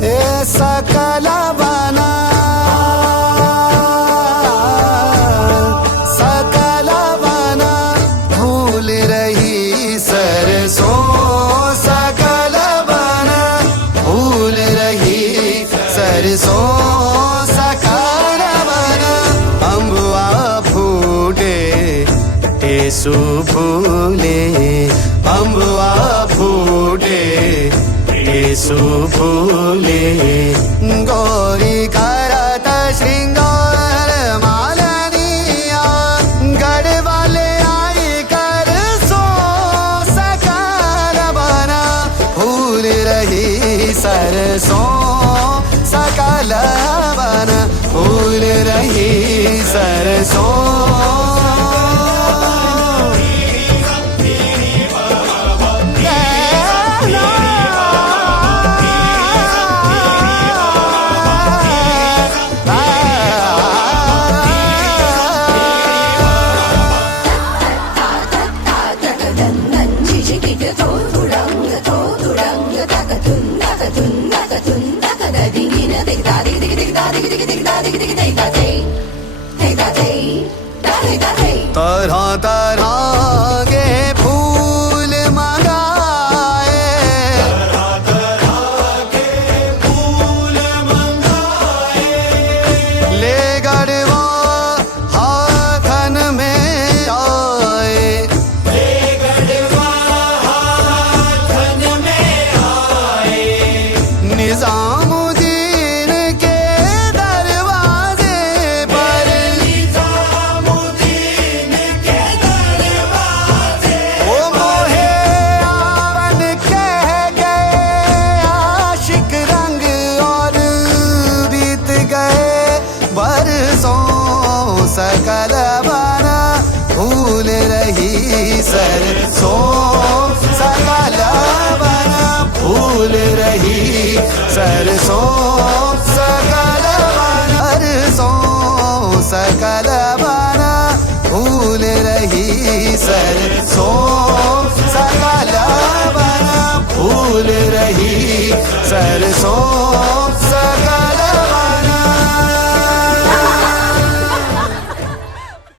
सकल बना सकल बना भूल रही सरसों सकल बना भूल रही सरसों सकल बना अम्बुआ फूटे टेसु फूले अम्बुआ फूटे टेसु फूले गौरी करत श्रृंगार मालनिया गढ़वाले आई कर सो सकल बना भूल रही सरसों सकल बना भूल रही सरसों तरह तरह के फूल मंगाए तरह तरह के फूल मंगाए ले गढ़वा हाथन में आए ले गढ़वा हाथन में आए निजामुद्दीन के दरवाजे पर निजामुद्दीन के दरवाजे ओ मोहे आवन कह गए आशिक रंग और बीत गए बरसों सकल बना भूल रही सरसों सकल बना भूल रही सरसों सकल बना सरसों सकल बना भूल रही सरसों सकल बना भूल रही सरसों